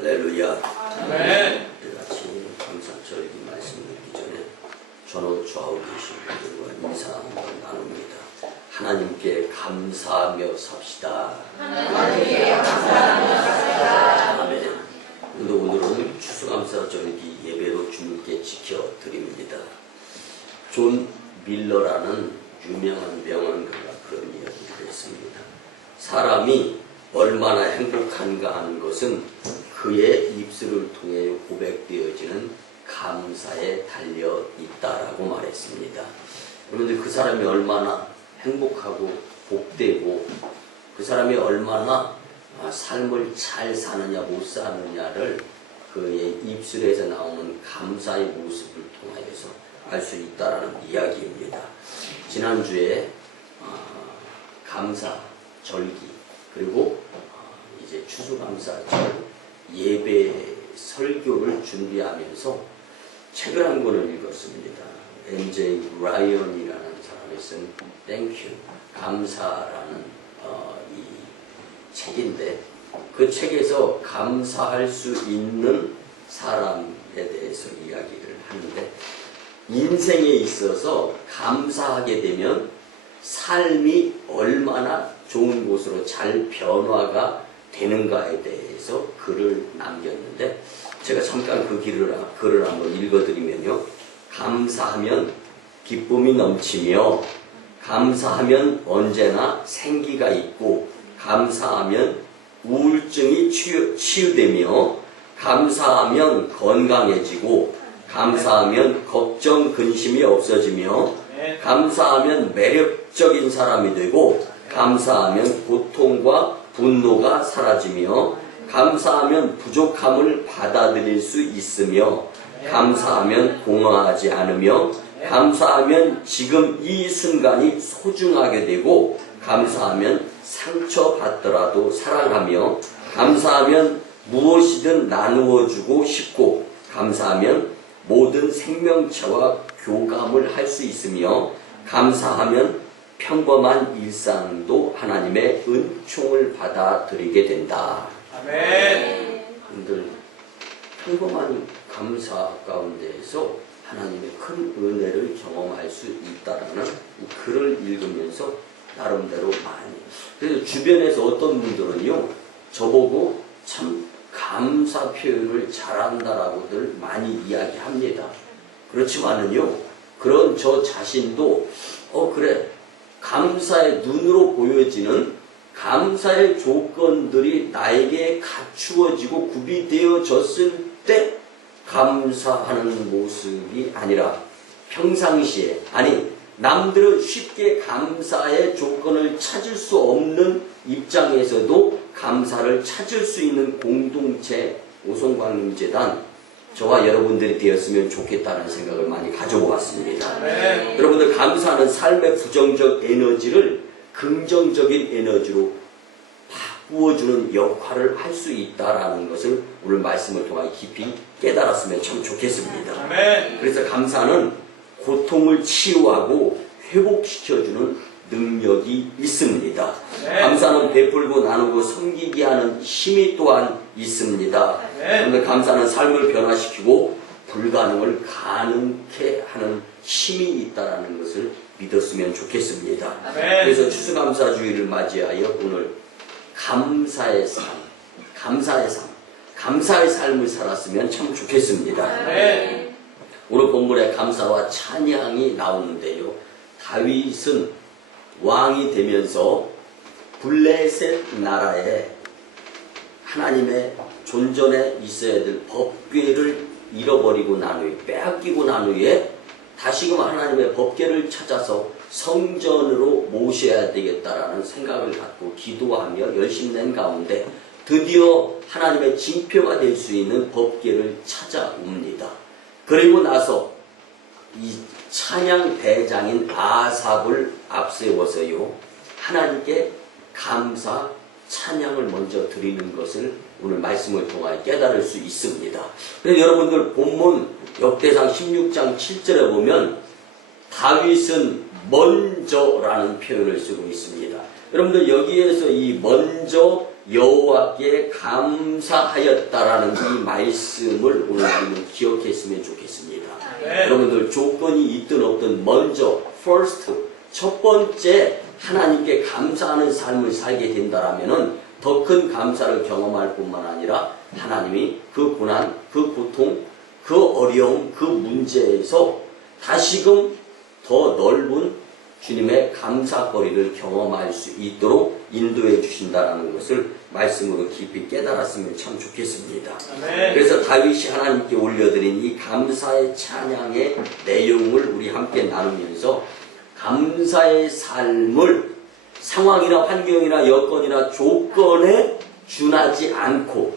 할렐루야. 아멘. 우리 같이 감사절기 말씀 듣기 전에 전후 좌우 계신 분들과 인사 한번 나눕니다. 하나님께 감사하며 삽시다. 하나님께 감사하며 삽시다. 아멘. 근데 오늘은 추수감사절기 예배로 주님께 지켜드립니다. 존 밀러라는 유명한 명언가가 그런 이야기를 했습니다. 사람이 얼마나 행복한가 하는 것은 그의 입술을 통해 고백되어지는 감사에 달려 있다라고 말했습니다. 여러분들, 그 사람이 얼마나 행복하고 복되고 그 사람이 얼마나 삶을 잘 사느냐 못 사느냐를 그의 입술에서 나오는 감사의 모습을 통하여서 알 수 있다라는 이야기입니다. 지난주에 감사 절기 그리고 이제 추수감사절 예배 설교를 준비하면서 책을 한 권을 읽었습니다. M.J. 라이언이라는 사람이 쓴 땡큐 감사라는 이 책인데, 그 책에서 감사할 수 있는 사람에 대해서 이야기를 하는데, 인생에 있어서 감사하게 되면 삶이 얼마나 좋은 곳으로 잘 변화가 되는가에 대해서 글을 남겼는데, 제가 잠깐 그 글을 한번 읽어드리면요. 감사하면 기쁨이 넘치며, 감사하면 언제나 생기가 있고, 감사하면 우울증이 치유되며, 감사하면 건강해지고, 감사하면 걱정 근심이 없어지며, 감사하면 매력적인 사람이 되고, 감사하면 고통과 분노가 사라지며, 감사하면 부족함을 받아들일 수 있으며, 감사하면 공허하지 않으며, 감사하면 지금 이 순간이 소중하게 되고, 감사하면 상처받더라도 사랑하며, 감사하면 무엇이든 나누어주고 싶고, 감사하면 모든 생명체와 교감을 할 수 있으며, 감사하면 평범한 일상도 하나님의 은총을 받아들이게 된다. 아멘. 여러분들, 평범한 감사 가운데에서 하나님의 큰 은혜를 경험할 수 있다라는 이 글을 읽으면서 나름대로 많이, 그래서 주변에서 어떤 분들은요, 저보고 참 감사 표현을 잘한다라고들 많이 이야기합니다. 그렇지만은요, 그런 저 자신도 그래, 감사의 눈으로 보여지는 감사의 조건들이 나에게 갖추어지고 구비되어졌을 때 감사하는 모습이 아니라, 평상시에, 아니 남들은 쉽게 감사의 조건을 찾을 수 없는 입장에서도 감사를 찾을 수 있는 공동체 오송광림재단, 저와 여러분들이 되었으면 좋겠다는 생각을 많이 가져보았습니다. 네. 여러분들, 감사는 삶의 부정적 에너지를 긍정적인 에너지로 바꾸어주는 역할을 할 수 있다는 것을 오늘 말씀을 통해 깊이 깨달았으면 참 좋겠습니다. 네. 그래서 감사는 고통을 치유하고 회복시켜주는 능력이 있습니다. 네. 감사는 베풀고 나누고 섬기게 하는 힘이 또한 있습니다. 네. 그런데 감사는 삶을 변화시키고 불가능을 가능케 하는 힘이 있다는 것을 믿었으면 좋겠습니다. 네. 그래서 추수감사주의를 맞이하여 오늘 감사의 삶, 감사의 삶을 살았으면 참 좋겠습니다. 네. 오늘 본문에 감사와 찬양이 나오는데요. 다윗은 왕이 되면서 블레셋 나라에 하나님의 존전에 있어야 될 법궤를 잃어버리고 난 후에, 빼앗기고 난 후에 다시금 하나님의 법궤를 찾아서 성전으로 모셔야 되겠다라는 생각을 갖고 기도하며 열심낸 가운데 드디어 하나님의 징표가 될 수 있는 법궤를 찾아옵니다. 그리고 나서 이 찬양 대장인 아삽을 앞세워서요, 하나님께 감사 찬양을 먼저 드리는 것을 오늘 말씀을 통하여 깨달을 수 있습니다. 그래서 여러분들, 본문 역대상 16장 7절에 보면 다윗은 먼저라는 표현을 쓰고 있습니다. 여러분들, 여기에서 이 먼저 여호와께 감사하였다라는 이 말씀을 오늘 우리는 기억했으면 좋겠습니다. 여러분들 조건이 있든 없든 먼저 first 첫 번째 하나님께 감사하는 삶을 살게 된다라면은 더 큰 감사를 경험할 뿐만 아니라 하나님이 그 고난, 그 고통, 그 어려움, 그 문제에서 다시금 더 넓은 주님의 감사거리를 경험할 수 있도록 인도해 주신다라는 것을 말씀으로 깊이 깨달았으면 참 좋겠습니다. 그래서 다윗이 하나님께 올려드린 이 감사의 찬양의 내용을 우리 함께 나누면서 감사의 삶을 상황이나 환경이나 여건이나 조건에 준하지 않고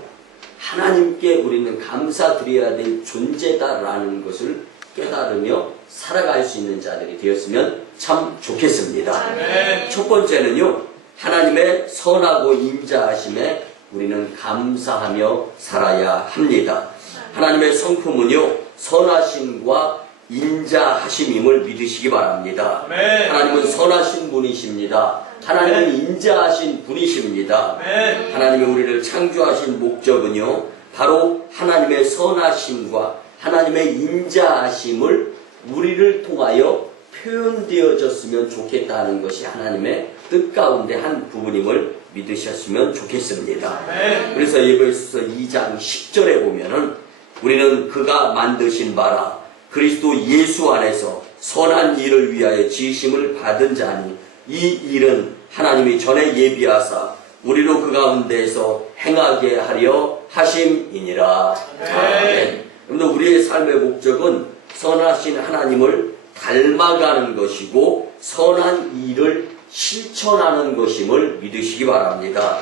하나님께 우리는 감사드려야 될 존재다라는 것을 깨달으며 살아갈 수 있는 자들이 되었으면 참 좋겠습니다. 첫 번째는요, 하나님의 선하고 인자하심에 우리는 감사하며 살아야 합니다. 하나님의 성품은요, 선하심과 인자하심임을 믿으시기 바랍니다. 하나님은 선하신 분이십니다. 하나님은 인자하신 분이십니다. 하나님이 우리를 창조하신 목적은요, 바로 하나님의 선하심과 하나님의 인자하심을 우리를 통하여 표현되어졌으면 좋겠다는 것이 하나님의 뜻 가운데 한 부분임을 믿으셨으면 좋겠습니다. 그래서 에베소서 2장 10절에 보면은 우리는 그가 만드신 바라 그리스도 예수 안에서 선한 일을 위하여 지으심을 받은 자니 이 일은 하나님이 전에 예비하사 우리로 그 가운데에서 행하게 하려 하심이니라. 아멘. 여러분들, 우리의 삶의 목적은 선하신 하나님을 닮아가는 것이고 선한 일을 실천하는 것임을 믿으시기 바랍니다.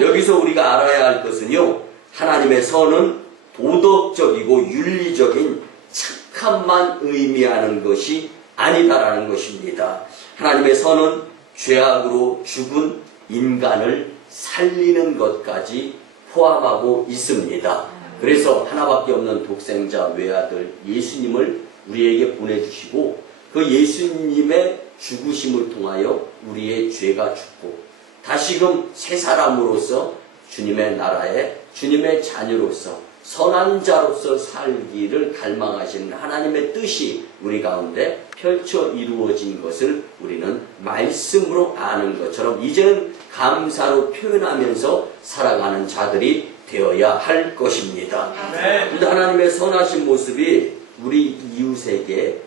여기서 우리가 알아야 할 것은요, 하나님의 선은 도덕적이고 윤리적인 착함만 의미하는 것이 아니다라는 것입니다. 하나님의 선은 죄악으로 죽은 인간을 살리는 것까지 포함하고 있습니다. 그래서 하나밖에 없는 독생자 외아들 예수님을 우리에게 보내주시고 그 예수님의 죽으심을 통하여 우리의 죄가 죽고 다시금 새 사람으로서 주님의 나라에 주님의 자녀로서 선한 자로서 살기를 갈망하시는 하나님의 뜻이 우리 가운데 펼쳐 이루어진 것을 우리는 말씀으로 아는 것처럼 이제는 감사로 표현하면서 살아가는 자들이 되어야 할 것입니다. 그런데 하나님의 선하신 모습이 우리 이웃에게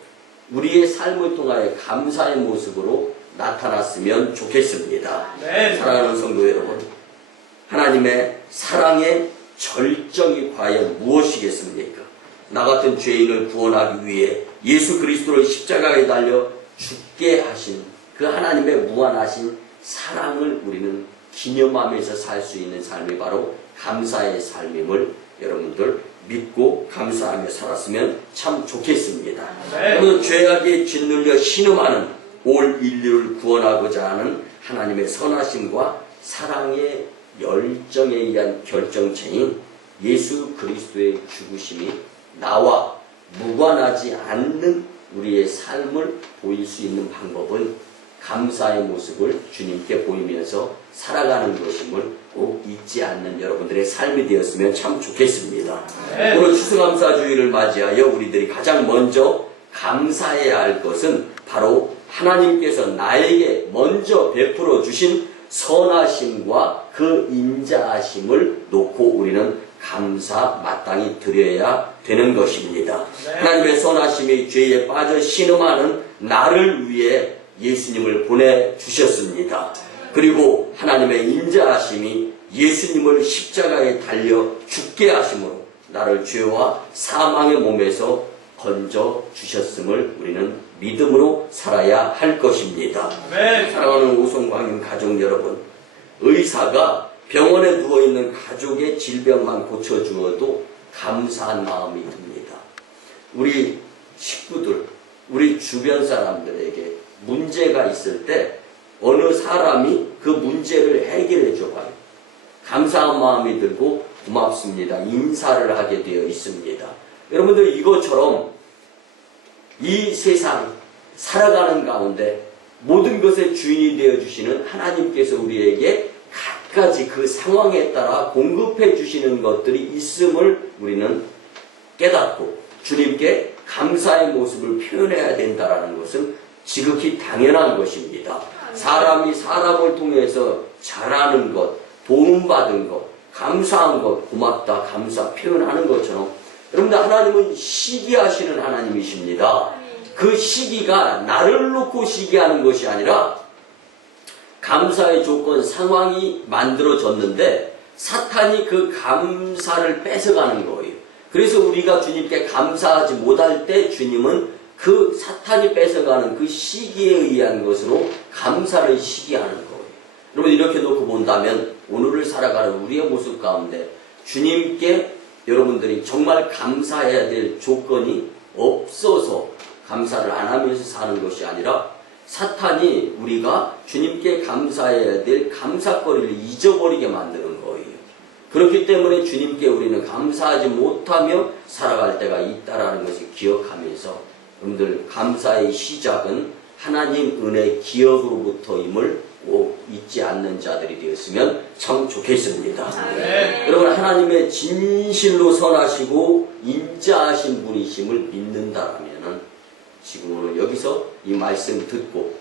우리의 삶을 통하여 감사의 모습으로 나타났으면 좋겠습니다. 사랑하는 성도 여러분, 하나님의 사랑의 절정이 과연 무엇이겠습니까? 나 같은 죄인을 구원하기 위해 예수 그리스도를 십자가에 달려 죽게 하신 그 하나님의 무한하신 사랑을 우리는 기념하면서 살 수 있는 삶이 바로 감사의 삶임을 여러분들 믿고 감사하며 살았으면 참 좋겠습니다. 오늘 죄악에 짓눌려 신음하는 올 인류를 구원하고자 하는 하나님의 선하심과 사랑의 열정에 의한 결정체인 예수 그리스도의 죽으심이 나와 무관하지 않는 우리의 삶을 보일 수 있는 방법은 감사의 모습을 주님께 보이면서 살아가는 것임을 꼭 잊지 않는 여러분들의 삶이 되었으면 참 좋겠습니다. 오늘 추수감사주의를 맞이하여 우리들이 가장 먼저 감사해야 할 것은 바로 하나님께서 나에게 먼저 베풀어 주신 선하심과 그 인자하심을 놓고 우리는 감사 마땅히 드려야 되는 것입니다. 하나님의 선하심이 죄에 빠져 신음하는 나를 위해 예수님을 보내주셨습니다. 그리고 하나님의 인자하심이 예수님을 십자가에 달려 죽게 하심으로 나를 죄와 사망의 몸에서 건져 주셨음을 우리는 믿음으로 살아야 할 것입니다. 사랑하는 오송광인 가족 여러분, 의사가 병원에 누워있는 가족의 질병만 고쳐주어도 감사한 마음이 듭니다. 우리 식구들, 우리 주변 사람들에게 문제가 있을 때 어느 사람이 그 문제를 해결해 줘봐요. 감사한 마음이 들고 고맙습니다. 인사를 하게 되어 있습니다. 여러분들, 이것처럼 이 세상 살아가는 가운데 모든 것의 주인이 되어주시는 하나님께서 우리에게 가지 그 상황에 따라 공급해 주시는 것들이 있음을 우리는 깨닫고 주님께 감사의 모습을 표현해야 된다는 것은 지극히 당연한 것입니다. 사람이 사람을 통해서 잘하는 것, 도움받은 것, 감사한 것, 고맙다, 감사 표현하는 것처럼 여러분들 하나님은 시기하시는 하나님이십니다. 그 시기가 나를 놓고 시기하는 것이 아니라 감사의 조건, 상황이 만들어졌는데 사탄이 그 감사를 뺏어가는 거예요. 그래서 우리가 주님께 감사하지 못할 때 주님은 그 사탄이 뺏어가는 그 시기에 의한 것으로 감사를 시기하는 거예요. 여러분 이렇게 놓고 본다면 오늘을 살아가는 우리의 모습 가운데 주님께 여러분들이 정말 감사해야 될 조건이 없어서 감사를 안 하면서 사는 것이 아니라 사탄이 우리가 주님께 감사해야 될 감사거리를 잊어버리게 만드는 거예요. 그렇기 때문에 주님께 우리는 감사하지 못하며 살아갈 때가 있다는 것을 기억하면서 여러분들 감사의 시작은 하나님 은혜 기억으로부터임을 꼭 잊지 않는 자들이 되었으면 참 좋겠습니다. 네. 여러분 하나님의 진실로 선하시고 인자하신 분이심을 믿는다라면은 지금 오늘 여기서 이 말씀 듣고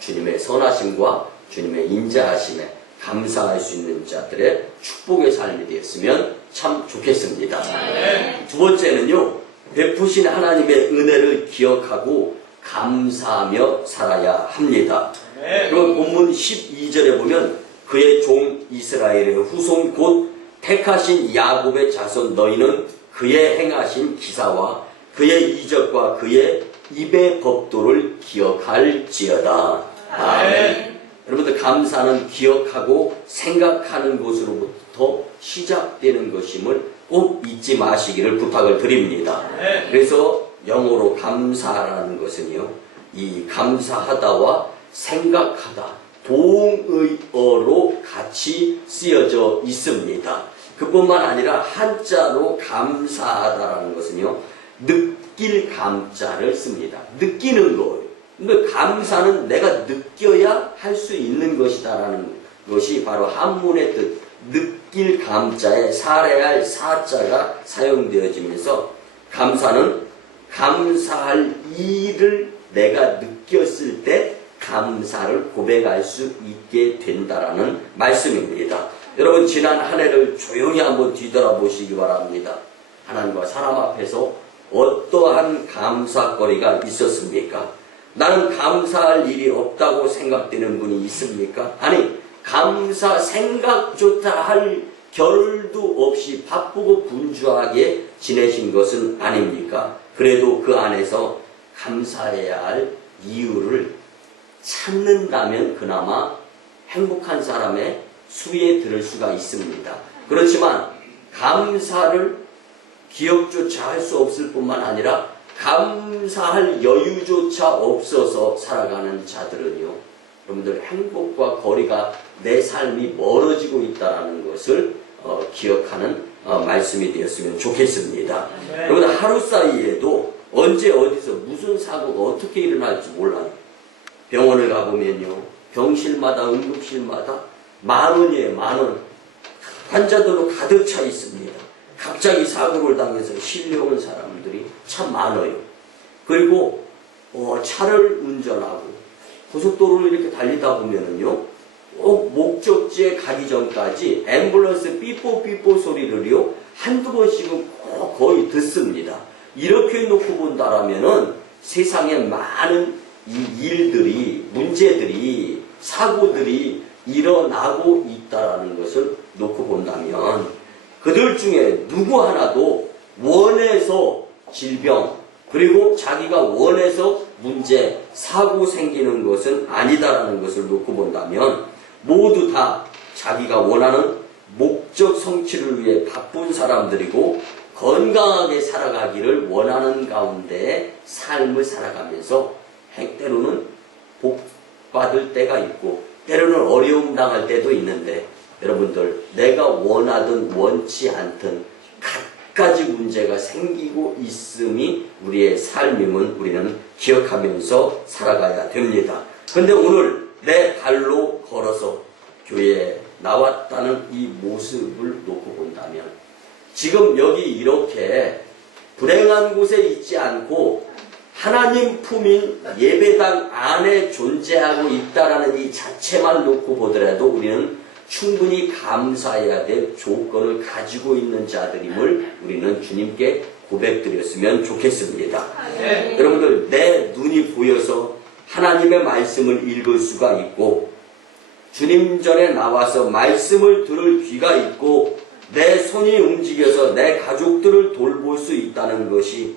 주님의 선하심과 주님의 인자하심에 감사할 수 있는 자들의 축복의 삶이 되었으면 참 좋겠습니다. 네. 두 번째는요, 베푸신 하나님의 은혜를 기억하고 감사하며 살아야 합니다. 네. 그리고 본문 12절에 보면 그의 종 이스라엘의 후손 곧 택하신 야곱의 자손 너희는 그의 행하신 기사와 그의 이적과 그의 입의 법도를 기억할지어다. 아멘. 여러분들 감사는 기억하고 생각하는 것으로부터 시작되는 것임을 꼭 잊지 마시기를 부탁을 드립니다. 네. 그래서 영어로 감사라는 것은요, 이 감사하다와 생각하다 동의어로 같이 쓰여져 있습니다. 그뿐만 아니라 한자로 감사하다라는 것은요, 느낄 감자를 씁니다. 느끼는 거예요. 근데 감사는 내가 느껴야 할 수 있는 것이다라는 것이 바로 한문의 뜻, 느낄 감자에 살해할 사자가 사용되어지면서 감사는 감사할 일을 내가 느꼈을 때 감사를 고백할 수 있게 된다라는 말씀입니다. 여러분 지난 한 해를 조용히 한번 뒤돌아보시기 바랍니다. 하나님과 사람 앞에서 어떠한 감사거리가 있었습니까? 나는 감사할 일이 없다고 생각되는 분이 있습니까? 아니, 감사 생각조차 할 겨를도 없이 바쁘고 분주하게 지내신 것은 아닙니까? 그래도 그 안에서 감사해야 할 이유를 찾는다면 그나마 행복한 사람의 수에 들을 수가 있습니다. 그렇지만 감사를 기억조차 할 수 없을 뿐만 아니라 감사할 여유조차 없어서 살아가는 자들은요, 여러분들 행복과 거리가 내 삶이 멀어지고 있다는 것을 기억하는 말씀이 되었으면 좋겠습니다. 네. 여러분 하루 사이에도 언제 어디서 무슨 사고가 어떻게 일어날지 몰라요. 병원을 가보면요, 병실마다 응급실마다 10,000원이에요. 10,000원. 환자들로 가득 차 있습니다. 갑자기 사고를 당해서 실려온 사람들이 참 많아요. 그리고 차를 운전하고 고속도로를 이렇게 달리다 보면은요, 목적지에 가기 전까지 앰뷸런스 삐뽀삐뽀 소리를요 한두 번씩은 거의 듣습니다. 이렇게 놓고 본다라면은 세상에 많은 이 일들이, 문제들이, 사고들이 일어나고 있다라는 것을 놓고 본다면 그들 중에 누구 하나도 원해서 질병, 그리고 자기가 원해서 문제, 사고 생기는 것은 아니다라는 것을 놓고 본다면 모두 다 자기가 원하는 목적 성취를 위해 바쁜 사람들이고 건강하게 살아가기를 원하는 가운데 삶을 살아가면서 때로는 복 받을 때가 있고 때로는 어려움 당할 때도 있는데 여러분들 내가 원하든 원치 않든 갖가지 문제가 생기고 있음이 우리의 삶임은 우리는 기억하면서 살아가야 됩니다. 근데 오늘 내 발로 걸어서 교회에 나왔다는 이 모습을 놓고 본다면 지금 여기 이렇게 불행한 곳에 있지 않고 하나님 품인 예배당 안에 존재하고 있다라는 이 자체만 놓고 보더라도 우리는 충분히 감사해야 될 조건을 가지고 있는 자들임을 우리는 주님께 고백드렸으면 좋겠습니다. 네. 여러분들, 내 눈이 보여서 하나님의 말씀을 읽을 수가 있고 주님 전에 나와서 말씀을 들을 귀가 있고 내 손이 움직여서 내 가족들을 돌볼 수 있다는 것이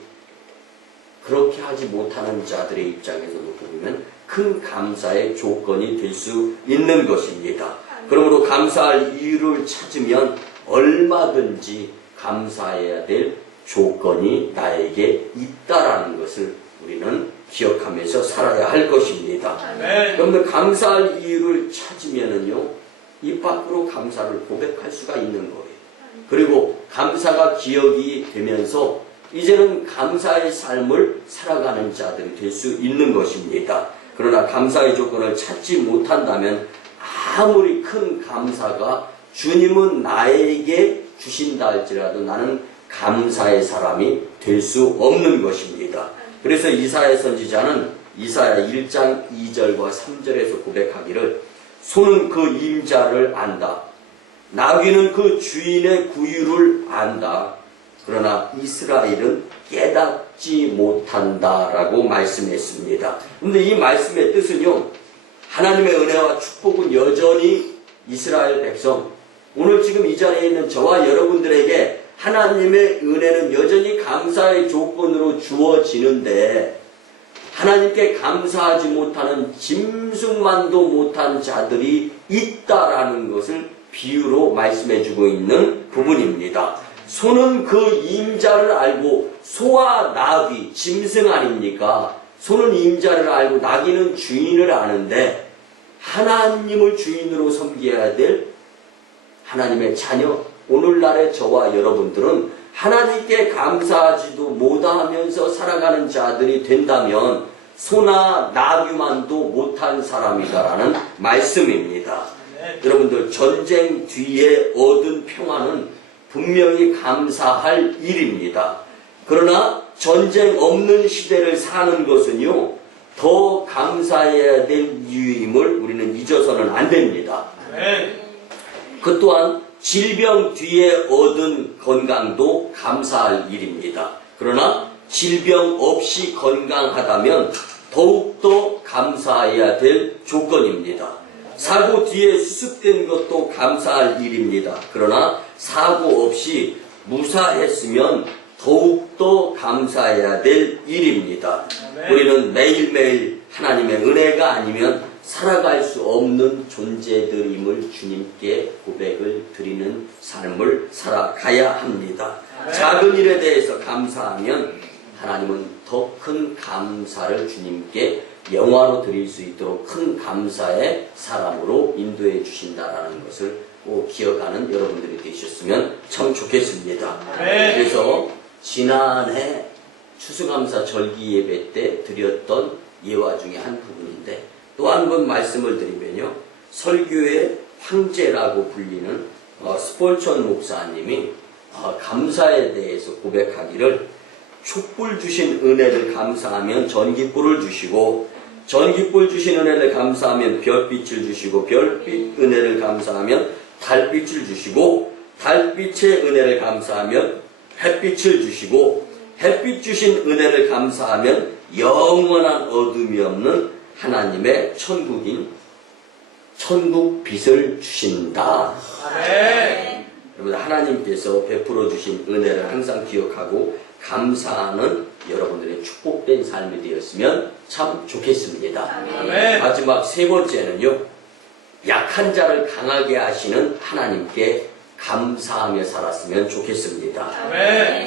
그렇게 하지 못하는 자들의 입장에서 놓고 보면 큰 감사의 조건이 될 수 있는 것입니다. 그러므로 감사할 이유를 찾으면 얼마든지 감사해야 될 조건이 나에게 있다라는 것을 우리는 기억하면서 살아야 할 것입니다. 여러분들, 감사할 이유를 찾으면은요, 입 밖으로 감사를 고백할 수가 있는 거예요. 그리고 감사가 기억이 되면서 이제는 감사의 삶을 살아가는 자들이 될 수 있는 것입니다. 그러나 감사의 조건을 찾지 못한다면 아무리 큰 감사가 주님은 나에게 주신다 할지라도 나는 감사의 사람이 될 수 없는 것입니다. 그래서 이사야 선지자는 이사야 1장 2절과 3절에서 고백하기를 소는 그 임자를 안다. 나귀는 그 주인의 구유를 안다. 그러나 이스라엘은 깨닫지 못한다라고 말씀했습니다. 그런데 이 말씀의 뜻은요, 하나님의 은혜와 축복은 여전히 이스라엘 백성, 오늘 지금 이 자리에 있는 저와 여러분들에게 하나님의 은혜는 여전히 감사의 조건으로 주어지는데 하나님께 감사하지 못하는 짐승만도 못한 자들이 있다라는 것을 비유로 말씀해주고 있는 부분입니다. 소는 그 임자를 알고, 소와 나귀, 짐승 아닙니까? 소는 임자를 알고 나귀는 주인을 아는데 하나님을 주인으로 섬겨야 될 하나님의 자녀, 오늘날의 저와 여러분들은 하나님께 감사하지도 못하면서 살아가는 자들이 된다면 소나 나귀만도 못한 사람이다라는 말씀입니다. 여러분들, 전쟁 뒤에 얻은 평화는 분명히 감사할 일입니다. 그러나 전쟁 없는 시대를 사는 것은요, 더 감사해야 될 이유임을 우리는 잊어서는 안 됩니다. 그 또한 질병 뒤에 얻은 건강도 감사할 일입니다. 그러나 질병 없이 건강하다면 더욱더 감사해야 될 조건입니다. 사고 뒤에 수습된 것도 감사할 일입니다. 그러나 사고 없이 무사했으면 더욱더 감사해야 될 일입니다. 우리는 매일매일 하나님의 은혜가 아니면 살아갈 수 없는 존재들임을 주님께 고백을 드리는 삶을 살아가야 합니다. 작은 일에 대해서 감사하면 하나님은 더 큰 감사를 주님께 영화로 드릴 수 있도록 큰 감사의 사람으로 인도해 주신다라는 것을 꼭 기억하는 여러분들이 되셨으면 참 좋겠습니다. 그래서 지난해 추수감사 절기 예배 때 드렸던 예화 중에 한 부분인데 또 한 번 말씀을 드리면요, 설교의 황제라고 불리는 스폴천 목사님이 감사에 대해서 고백하기를 촛불 주신 은혜를 감사하면 전깃불을 주시고, 전깃불 주신 은혜를 감사하면 별빛을 주시고, 별빛 은혜를 감사하면 달빛을 주시고, 달빛의 은혜를 감사하면 햇빛을 주시고, 햇빛 주신 은혜를 감사하면 영원한 어둠이 없는 하나님의 천국인 천국 빛을 주신다. 여러분, 하나님께서 베풀어 주신 은혜를 항상 기억하고 감사하는 여러분들의 축복된 삶이 되었으면 참 좋겠습니다. 마지막 세 번째는요, 약한 자를 강하게 하시는 하나님께 감사하며 살았으면 좋겠습니다.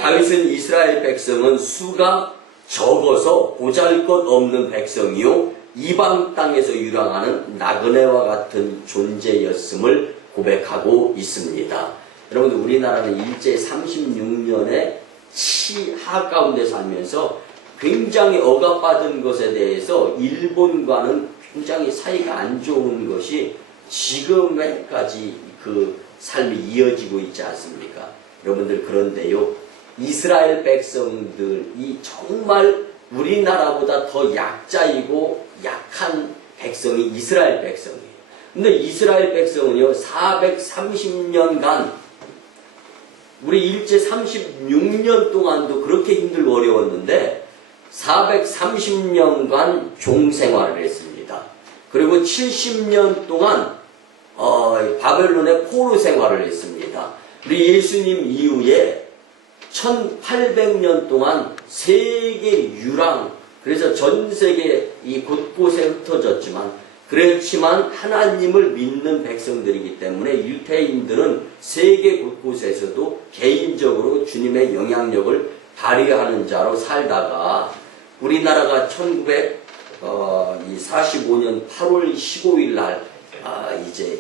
다윗은 이스라엘 백성은 수가 적어서 보잘것없는 백성이요 이방 땅에서 유랑하는 나그네와 같은 존재였음을 고백하고 있습니다. 여러분들, 우리나라는 일제 36년의 치하 가운데 살면서 굉장히 억압받은 것에 대해서 일본과는 굉장히 사이가 안 좋은 것이 지금까지 그 삶이 이어지고 있지 않습니까? 여러분들 그런데요, 이스라엘 백성들이 정말 우리나라보다 더 약자이고 약한 백성이 이스라엘 백성이에요. 근데 이스라엘 백성은요, 430년간 우리 일제 36년 동안도 그렇게 힘들고 어려웠는데 430년간 종생활을 했습니다. 그리고 70년 동안 바벨론의 포로 생활을 했습니다. 우리 예수님 이후에 1800년 동안 세계 유랑, 그래서 전 세계 이 곳곳에 흩어졌지만, 그렇지만 하나님을 믿는 백성들이기 때문에 유대인들은 세계 곳곳에서도 개인적으로 주님의 영향력을 발휘하는 자로 살다가, 우리나라가 1945년 8월 15일 날 이제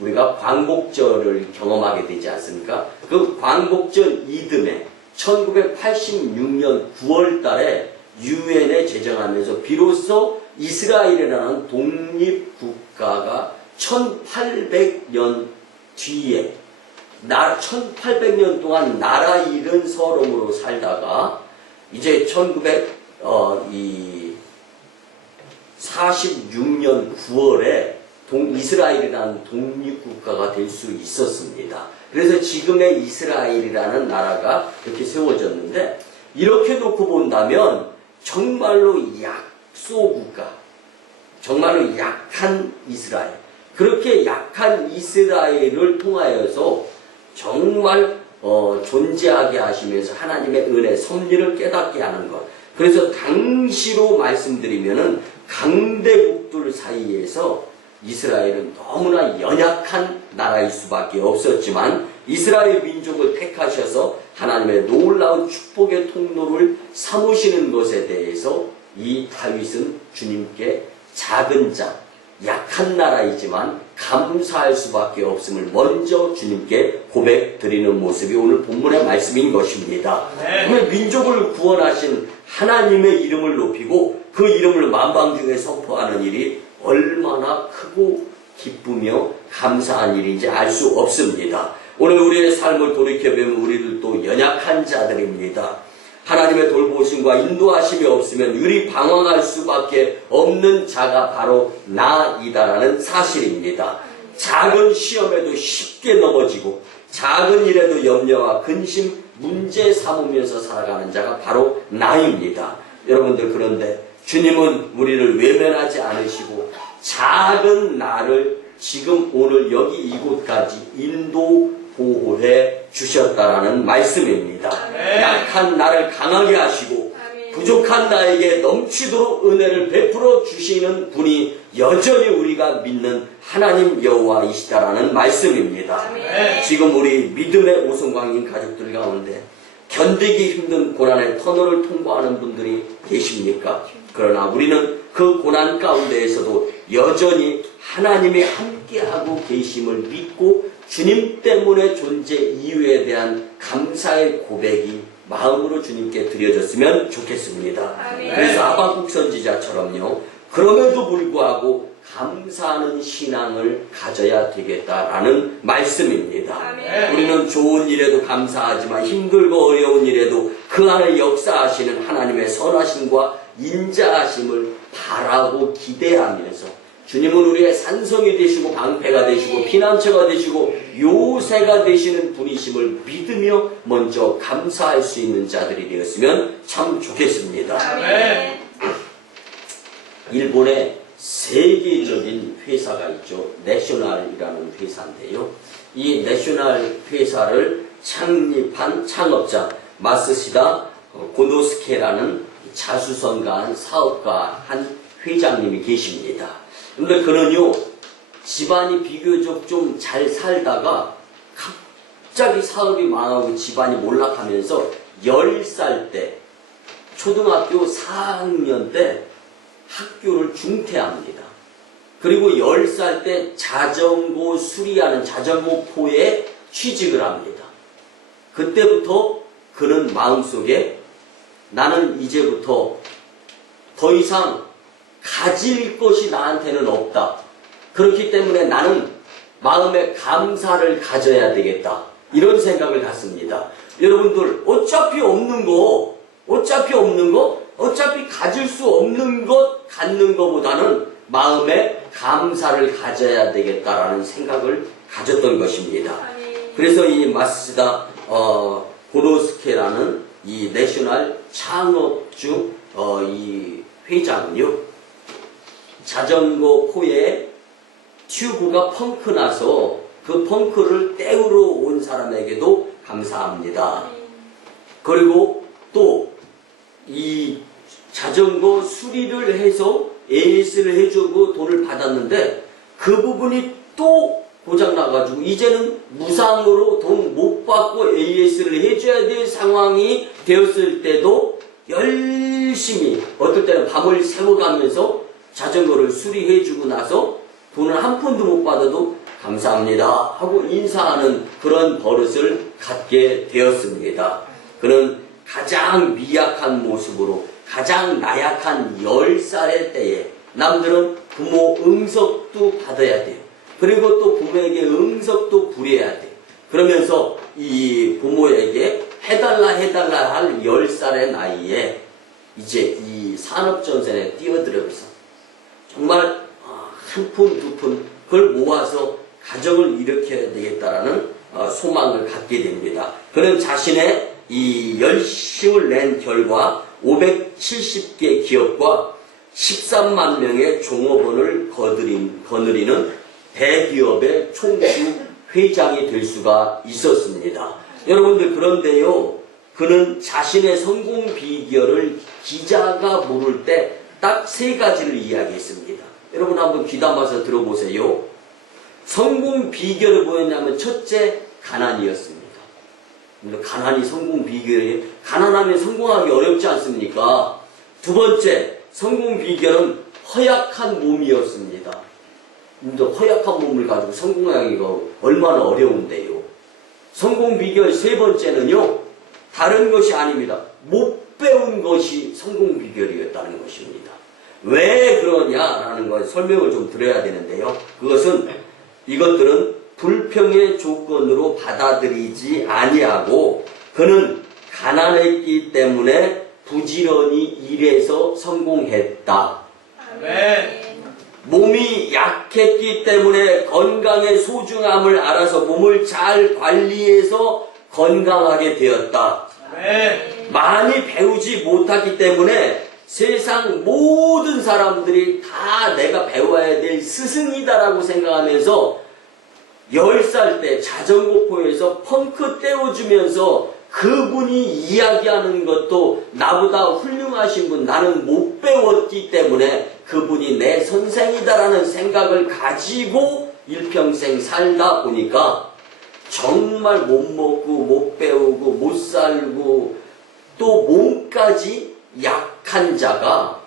우리가 광복절을 경험하게 되지 않습니까? 그 광복절 이듬해 1986년 9월 달에 유엔에 제정하면서 비로소 이스라엘이라는 독립국가가 1800년 뒤에 1800년 동안 나라 잃은 서름으로 살다가 이제 1946년 9월에 이스라엘이라는 독립국가가 될 수 있었습니다. 그래서 지금의 이스라엘이라는 나라가 이렇게 세워졌는데, 이렇게 놓고 본다면 정말로 약소국가, 정말로 약한 이스라엘, 그렇게 약한 이스라엘을 통하여서 정말 존재하게 하시면서 하나님의 은혜, 섭리를 깨닫게 하는 것. 그래서 당시로 말씀드리면은 강대국들 사이에서 이스라엘은 너무나 연약한 나라일 수밖에 없었지만, 이스라엘 민족을 택하셔서 하나님의 놀라운 축복의 통로를 삼으시는 것에 대해서 이 다윗은 주님께 작은 자, 약한 나라이지만 감사할 수밖에 없음을 먼저 주님께 고백드리는 모습이 오늘 본문의 말씀인 것입니다. 그러면 민족을 구원하신 하나님의 이름을 높이고 그 이름을 만방중에 선포하는 일이 얼마나 크고 기쁘며 감사한 일인지 알 수 없습니다. 오늘 우리의 삶을 돌이켜보면 우리들도 연약한 자들입니다. 하나님의 돌보심과 인도하심이 없으면 우리 방황할 수밖에 없는 자가 바로 나이다라는 사실입니다. 작은 시험에도 쉽게 넘어지고 작은 일에도 염려와 근심, 문제 삼으면서 살아가는 자가 바로 나입니다. 여러분들, 그런데 주님은 우리를 외면하지 않으시고 작은 나를 지금 오늘 여기 이곳까지 보호해 주셨다라는 말씀입니다. 약한 나를 강하게 하시고 부족한 나에게 넘치도록 은혜를 베풀어 주시는 분이 여전히 우리가 믿는 하나님 여호와이시다라는 말씀입니다. 지금 우리 믿음의 오성광인 가족들 가운데 견디기 힘든 고난의 터널을 통과하는 분들이 계십니까? 그러나 우리는 그 고난 가운데에서도 여전히 하나님이 함께하고 계심을 믿고 주님 때문에 존재 이유에 대한 감사의 고백이 마음으로 주님께 드려졌으면 좋겠습니다. 그래서 하박국 선지자처럼요, 그럼에도 불구하고 감사하는 신앙을 가져야 되겠다라는 말씀입니다. 우리는 좋은 일에도 감사하지만 힘들고 어려운 일에도 그 안에 역사하시는 하나님의 선하심과 인자하심을 바라고 기대하면서, 주님은 우리의 산성이 되시고 방패가 되시고 피난처가 되시고 요새가 되시는 분이심을 믿으며 먼저 감사할 수 있는 자들이 되었으면 참 좋겠습니다. 일본의 세계적인 회사가 있죠. 내셔널이라는 회사인데요. 이 내셔널 회사를 창립한 창업자 마쓰시다 고노스케라는 자수성가한 사업가 한 회장님이 계십니다. 근데 그는요, 집안이 비교적 좀 잘 살다가 갑자기 사업이 망하고 집안이 몰락하면서 10살 때, 초등학교 4학년 때 학교를 중퇴합니다. 그리고 10살 때 자전거 수리하는 자전거포에 취직을 합니다. 그때부터 그는 마음속에 나는 이제부터 더 이상 가질 것이 나한테는 없다. 그렇기 때문에 나는 마음에 감사를 가져야 되겠다. 이런 생각을 갖습니다. 여러분들 어차피 없는 거, 어차피 가질 수 없는 것 갖는 것보다는 마음에 감사를 가져야 되겠다라는 생각을 가졌던 것입니다. 그래서 이 마스다 고로스케라는 이 내셔널 창업주 이 회장은요, 자전거 포에 튜브가 펑크 나서 그 펑크를 떼우러 온 사람에게도 감사합니다. 그리고 또 이 자전거 수리를 해서 AS를 해주고 돈을 받았는데 그 부분이 또 고장나가지고 이제는 무상으로 돈 못 받고 AS를 해줘야 될 상황이 되었을 때도 열심히 어떨 때는 밤을 새워가면서 자전거를 수리해주고 나서 돈을 한 푼도 못 받아도 감사합니다 하고 인사하는 그런 버릇을 갖게 되었습니다. 그는 가장 미약한 모습으로 가장 나약한 10살의 때에 남들은 부모 응석도 받아야 돼요. 그리고 또 부모에게 응석도 부려야 돼요. 그러면서 이 부모에게 해달라 할 10살의 나이에 이제 이 산업전선에 뛰어들어서 정말 한 푼, 두 푼 그걸 모아서 가정을 일으켜야 되겠다라는 소망을 갖게 됩니다. 그는 자신의 이 열심을 낸 결과 570개 기업과 13만 명의 종업원을 거느리는 대기업의 총수 회장이 될 수가 있었습니다. 여러분들, 그런데요, 그는 자신의 성공 비결을 기자가 물을 때 딱 3가지를 이야기했습니다. 여러분 한번 귀담아서 들어보세요. 성공 비결이 뭐였냐면 첫째, 가난이었습니다. 가난이 성공 비결이에요. 가난하면 성공하기 어렵지 않습니까? 두 번째, 성공 비결은 허약한 몸이었습니다. 허약한 몸을 가지고 성공하기가 얼마나 어려운데요. 성공 비결 세 번째는요, 다른 것이 아닙니다. 못 배운 것이 성공 비결이었다는 것입니다. 왜 그러냐라는 걸 설명을 좀 드려야 되는데요. 그것은 이것들은 불평의 조건으로 받아들이지 아니하고 그는 가난했기 때문에 부지런히 일해서 성공했다. 아멘. 몸이 약했기 때문에 건강의 소중함을 알아서 몸을 잘 관리해서 건강하게 되었다. 아멘. 많이 배우지 못하기 때문에 세상 모든 사람들이 다 내가 배워야 될 스승이다라고 생각하면서 10살 때 자전거포에서 펑크 떼어주면서 그분이 이야기하는 것도 나보다 훌륭하신 분, 나는 못 배웠기 때문에 그분이 내 선생이다라는 생각을 가지고 일평생 살다 보니까 정말 못 먹고 못 배우고 못 살고 또 몸까지 약한 자가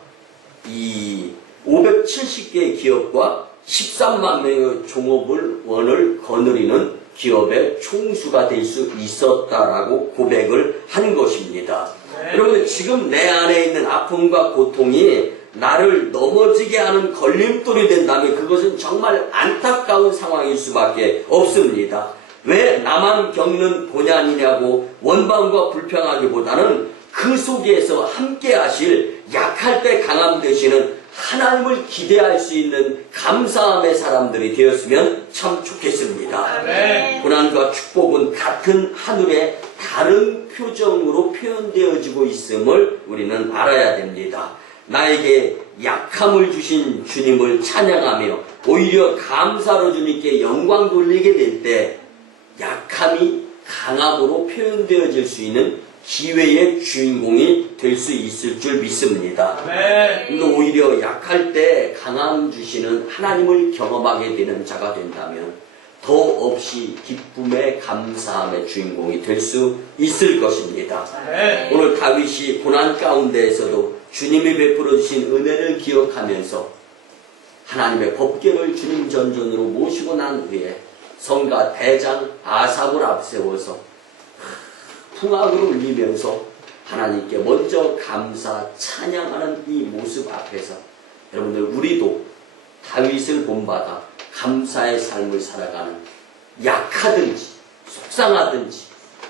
이 570개의 기업과 13만 명의 종업원을 거느리는 기업의 총수가 될 수 있었다라고 고백을 한 것입니다. 네. 여러분, 지금 내 안에 있는 아픔과 고통이 나를 넘어지게 하는 걸림돌이 된다면 그것은 정말 안타까운 상황일 수밖에 없습니다. 왜 나만 겪는 고난이냐고 원망과 불평하기보다는 그 속에서 함께 하실 약할 때 강함 되시는 하나님을 기대할 수 있는 감사함의 사람들이 되었으면 참 좋겠습니다. 아멘. 고난과 축복은 같은 하늘의 다른 표정으로 표현되어지고 있음을 우리는 알아야 됩니다. 나에게 약함을 주신 주님을 찬양하며 오히려 감사로 주님께 영광 돌리게 될 때 약함이 강함으로 표현되어질 수 있는 기회의 주인공이 될 수 있을 줄 믿습니다. 아멘. 오히려 약할 때 강함 주시는 하나님을 경험하게 되는 자가 된다면 더 없이 기쁨의 감사함의 주인공이 될 수 있을 것입니다. 아멘. 오늘 다윗이 고난 가운데에서도 주님이 베풀어 주신 은혜를 기억하면서 하나님의 법궤를 주님 전전으로 모시고 난 후에 성가 대장 아삽을 앞세워서 풍악을 울리면서 하나님께 먼저 감사 찬양하는 이 모습 앞에서 여러분들, 우리도 다윗을 본받아 감사의 삶을 살아가는, 약하든지 속상하든지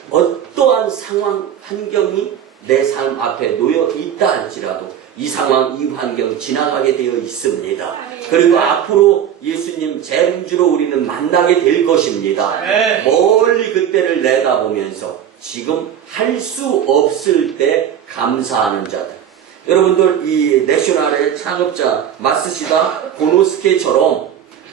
어떠한 상황 환경이 내 삶 앞에 놓여 있다 할지라도 이 상황 이 환경 지나가게 되어 있습니다. 그리고 앞으로 예수님 재림주로 우리는 만나게 될 것입니다. 멀리 그때를 내다보면서 지금 할 수 없을 때 감사하는 자들, 여러분들 이 내셔널의 창업자 마쓰시다 고노스케처럼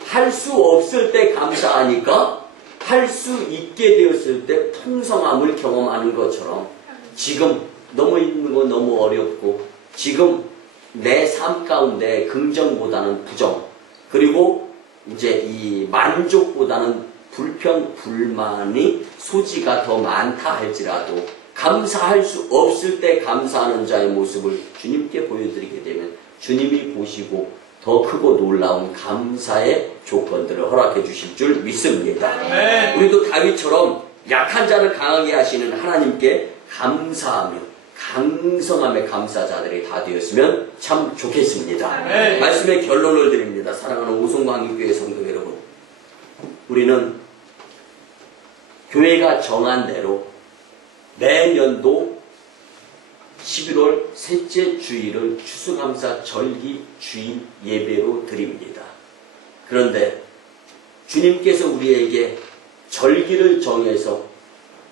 할 수 없을 때 감사하니까 할 수 있게 되었을 때 풍성함을 경험하는 것처럼 지금 너무 힘든 건 너무 어렵고 지금 내 삶 가운데 긍정보다는 부정, 그리고 이제 이 만족보다는 불평, 불만이 소지가 더 많다 할지라도 감사할 수 없을 때 감사하는 자의 모습을 주님께 보여드리게 되면 주님이 보시고 더 크고 놀라운 감사의 조건들을 허락해 주실 줄 믿습니다. 우리도 다윗처럼 약한 자를 강하게 하시는 하나님께 감사하며 강성함의 감사자들이 다 되었으면 참 좋겠습니다. 말씀의 결론을 드립니다. 사랑하는 오송광익교회 성도 여러분, 우리는 교회가 정한 대로 매년도 11월 셋째 주일을 추수감사 절기 주일 예배로 드립니다. 그런데 주님께서 우리에게 절기를 정해서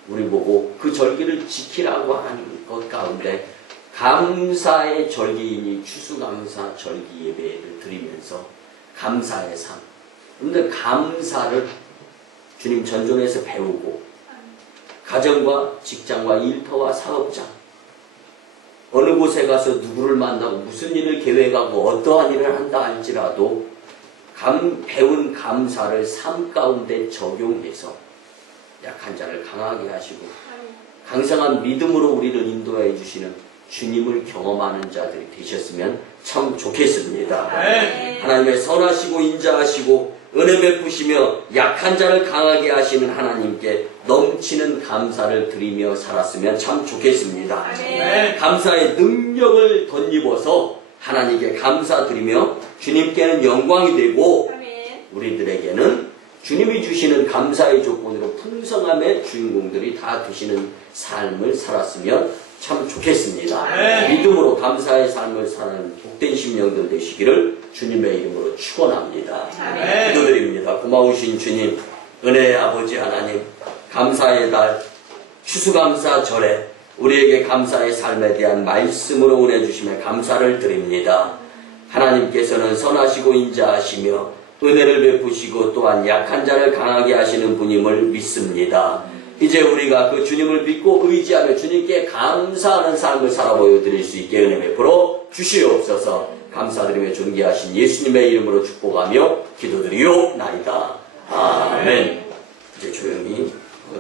우리 보고 그 절기를 지키라고 하는 것 가운데 감사의 절기이니 추수감사 절기 예배를 드리면서 감사의 삶, 그런데 감사를 주님 전전에서 배우고 가정과 직장과 일터와 사업장 어느 곳에 가서 누구를 만나고 무슨 일을 계획하고 어떠한 일을 한다 할지라도 배운 감사를 삶 가운데 적용해서 약한 자를 강하게 하시고 강성한 믿음으로 우리를 인도해 주시는 주님을 경험하는 자들이 되셨으면 참 좋겠습니다. 하나님의 선하시고 인자하시고 은혜 베푸시며 약한 자를 강하게 하시는 하나님께 넘치는 감사를 드리며 살았으면 참 좋겠습니다. 감사의 능력을 덧입어서 하나님께 감사드리며 주님께는 영광이 되고 우리들에게는 주님이 주시는 감사의 조건으로 풍성함의 주인공들이 다 되시는 삶을 살았으면 참 좋겠습니다. 믿음으로 감사의 삶을 사는 복된 심령들 되시기를 주님의 이름으로 축원합니다. 기도드립니다. 고마우신 주님, 은혜의 아버지 하나님, 감사의 달 추수감사절에 우리에게 감사의 삶에 대한 말씀으로 은혜 주심에 감사를 드립니다. 하나님께서는 선하시고 인자하시며 은혜를 베푸시고 또한 약한 자를 강하게 하시는 분임을 믿습니다. 이제 우리가 그 주님을 믿고 의지하며 주님께 감사하는 삶을 살아 보여드릴 수 있게 은혜 베풀어 주시옵소서. 감사드리며 존귀하신 예수님의 이름으로 축복하며 기도드리옵나이다. 아멘. 이제 조용히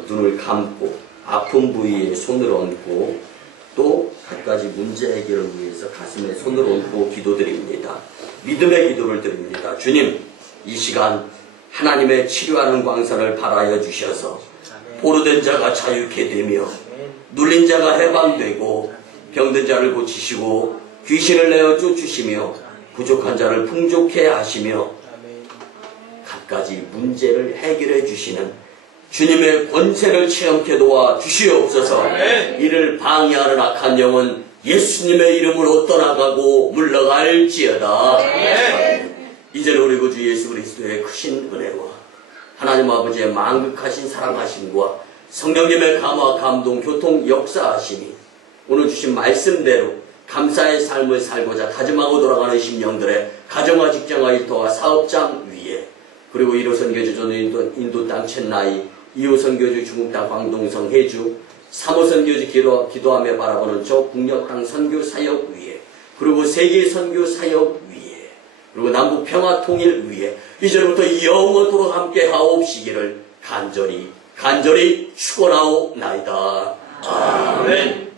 눈을 감고 아픈 부위에 손을 얹고 또 갖가지 문제 해결을 위해서 가슴에 손을 얹고 기도드립니다. 믿음의 기도를 드립니다. 주님, 이 시간 하나님의 치료하는 광선을 발하여 주셔서 포로된 자가 자유케 되며 눌린 자가 해방되고 병든 자를 고치시고 귀신을 내어 쫓으시며 부족한 자를 풍족해 하시며 갖가지 문제를 해결해 주시는 주님의 권세를 체험케 도와 주시옵소서. 이를 방해하는 악한 영은 예수님의 이름으로 떠나가고 물러갈지어다. 이제는 우리 구주 예수 그리스도의 크신 은혜와 하나님 아버지의 만극하신 사랑하심과 성령님의 감화 감동 교통 역사하심이 오늘 주신 말씀대로 감사의 삶을 살고자 다짐하고 돌아가는 심령들의 가정과 직장과 일터와 사업장 위에, 그리고 1호 선교주 전도 인도 땅 첸나이, 2호 선교주 중국 땅 광동성 해주, 3호 선교주 기도하며 바라보는 저 북녘 땅 선교 사역 위에, 그리고 세계 선교 사역 위에, 그리고 남북 평화 통일 위에 이제부터 영원토록 함께 하옵시기를 간절히 축원하옵나이다. 아멘.